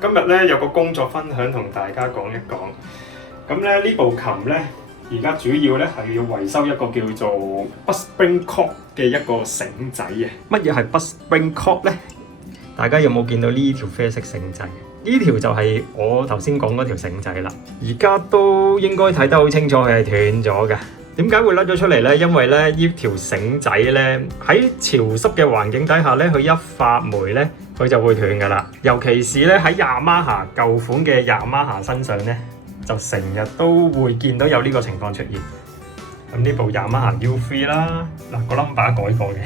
今日咧有個工作分享同大家講一講。咁咧呢部琴咧，而家主要咧係要維修一個叫做 Bus Spring Cock 嘅一個繩仔嘅。乜嘢係 Bus Spring Cock 咧？大家有冇見到呢條啡色繩仔？呢條就係我頭先講嗰條繩仔啦。而家都應該睇得好清楚，佢係斷咗嘅。點解會甩咗出嚟呢？因為咧呢條繩仔咧喺潮濕嘅環境底下咧，佢一發霉咧，佢就會斷噶啦。尤其是咧喺Yamaha舊款嘅Yamaha身上咧，就成日都會見到有呢個情況出現。咁呢部Yamaha U3 啦，嗱個 number 改過嘅，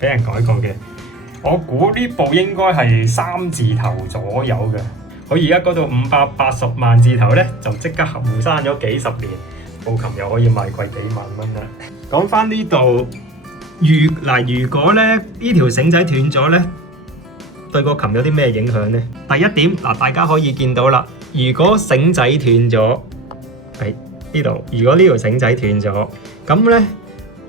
俾人改過嘅。我估呢部應該係3字頭左右嘅。佢而家嗰度580萬字頭咧，就即刻後生咗幾十年。部琴又可以賣貴幾萬蚊啦。講翻呢度，如果咧呢條繩仔斷咗咧，對個琴有啲咩影響咧？第一點嗱，大家可以見到啦，如果繩仔斷咗，喺呢度，如果呢條繩仔斷咗，咁咧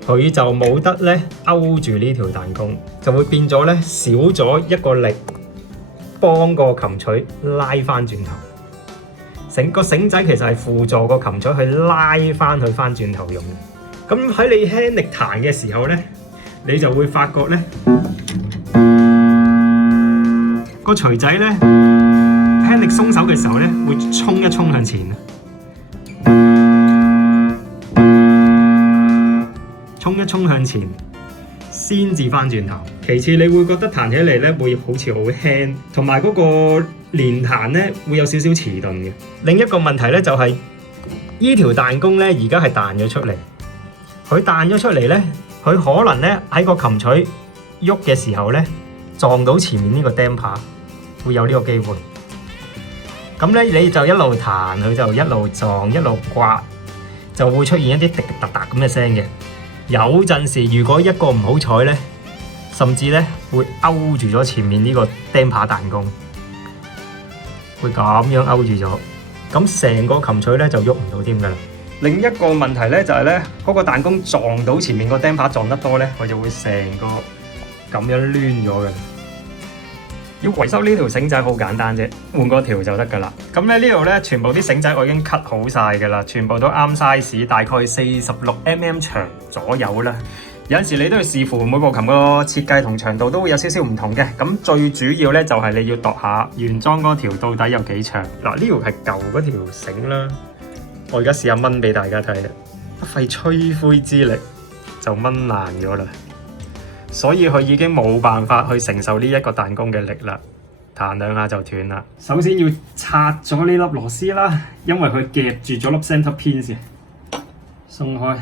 佢就冇得咧勾住呢條彈弓，就會變咗咧少咗一個力，幫個琴錘拉翻轉頭。個繩仔其實係輔助個琴錘去拉翻去翻轉頭用嘅。咁喺你輕力彈嘅時候咧，你就會發覺咧個錘仔咧輕力鬆手嘅時候咧，會衝一衝向前，衝一衝向前先至翻轉頭。其次你會覺得彈起嚟咧會好似好輕，同埋嗰個連彈咧會有少少遲鈍嘅。另一個問題咧就係呢條彈弓咧而家係彈咗出嚟，佢彈咗出嚟咧，佢可能咧喺個琴錘喐嘅時候咧撞到前面呢個 damper， 會有呢個機會。咁咧你就一路彈，佢就一路撞一路刮，就會出現一啲滴滴答答咁嘅聲嘅。有陣時如果一個唔好彩咧，甚至咧會勾住咗前面呢個 damper 彈弓，會咁樣勾住咗，咁成個琴錘咧就喐唔到添噶啦。另一個問題咧就係咧，嗰個彈弓撞到前面個 damper 撞得多咧，佢就會成個咁樣攣咗嘅。要維修呢條繩仔好簡單啫，換個條就得噶啦。咁咧呢度咧全部啲繩仔我已經 cut 好晒噶啦，全部都啱 size， 大概46mm 長左右啦。有陣時你都要視乎每部琴個設計同長度都會有少少唔同嘅，咁最主要咧就係你要度下原裝嗰條到底有幾長。嗱，呢條係舊嗰條繩啦，我而家試下掹俾大家睇啦，一費吹灰之力就掹爛咗啦，所以佢已經冇辦法去承受呢一個彈弓嘅力啦，彈兩下就斷啦。首先要拆咗呢粒螺絲啦，因為佢夾住咗粒 center pin 先，鬆開。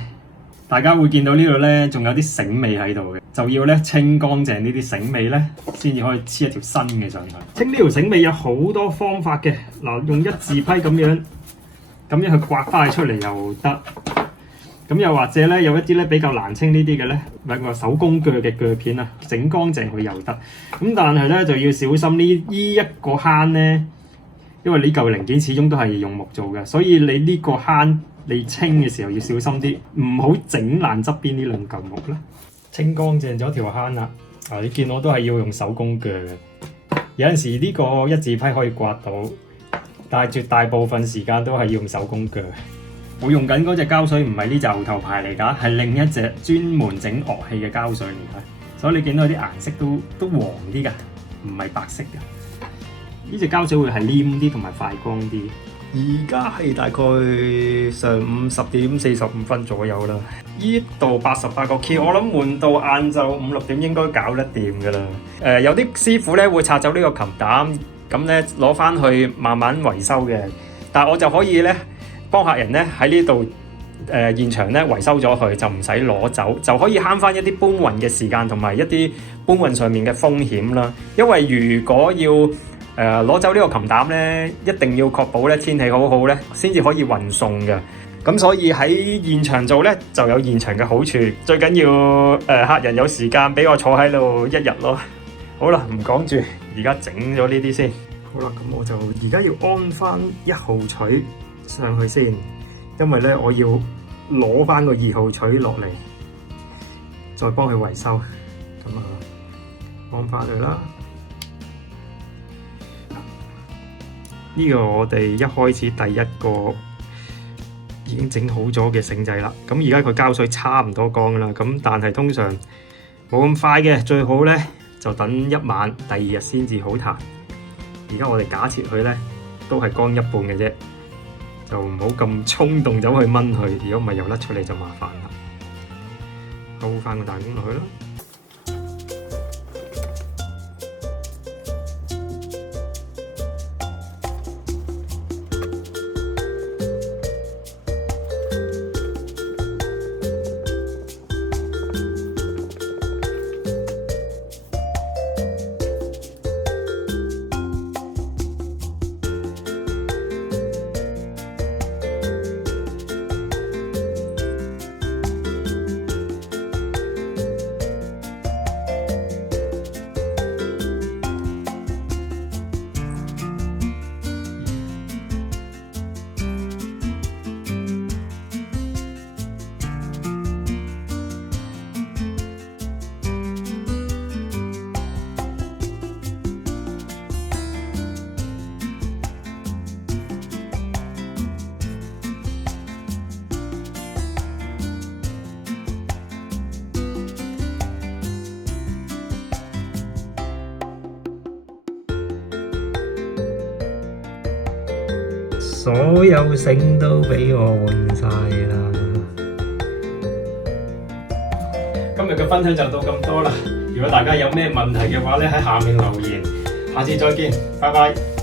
大家會見到呢度咧，仲有啲繩尾喺度嘅，就要咧清乾淨呢啲繩尾咧，先至可以黐一條新嘅上去。清呢條繩尾有好多方法嘅，嗱，用一字批咁樣去刮翻佢出嚟又得。咁又或者咧，有一啲咧比較難清呢啲嘅咧，揾個手工鋸嘅鋸片啊，整乾淨佢又得。咁但係咧就要小心呢一個坑咧，因為呢嚿零件始終都係用木做嘅，所以你呢個坑你清嘅時候要小心啲，唔好整爛側邊呢兩嚿木啦。清乾淨咗條坑啦，你見我都係要用手工鋸嘅。有陣時呢個一字批可以刮到，但係絕大部分時間都係要用手工鋸。我用緊嗰隻膠水唔係呢隻牛頭牌嚟㗎，係另一隻專門整樂器嘅膠水嚟㗎，所以你見到啲顏色都黃啲㗎，唔係白色㗎。呢隻膠水會係黏啲同埋快乾啲。而家係大概上午10:45左右啦。呢度88個 key， 我諗換到晏晝5、6點應該搞得掂㗎啦。有啲師傅咧會拆走呢個琴膽，咁咧攞翻去慢慢維修嘅。但係我就可以咧幫客人咧喺呢度現場咧維修咗佢，就唔使攞走，就可以慳翻一啲搬運嘅時間同埋一啲搬運上面嘅風險啦。因為如果要攞走呢個琴膽咧，一定要確保咧天氣好好咧，先至可以運送嘅。咁所以喺現場做咧就有現場嘅好處，最緊要客人有時間俾我坐喺度一日咯。好啦，唔講住，而家整咗呢啲先。好啦，咁我就而家要安翻1號錘上去先，因為咧我要攞翻個2號錘落嚟，再幫佢維修。咁啊，安翻佢啦。呢個我哋一開始第一個已經整好咗嘅繩仔啦。咁而家佢膠水差唔多乾啦，咁但係通常冇咁快嘅，最好咧就等一晚，第二日先至好彈。而家我哋假設佢咧都係乾一半嘅啫，就唔好咁衝動走去掹佢，如果唔係又甩出嚟就麻煩啦。鋪翻個彈弓落去啦。所有繩都俾我換晒啦！今日嘅分享就到咁多啦。如果大家有咩問題嘅話咧，喺下面留言。下次再見，拜拜。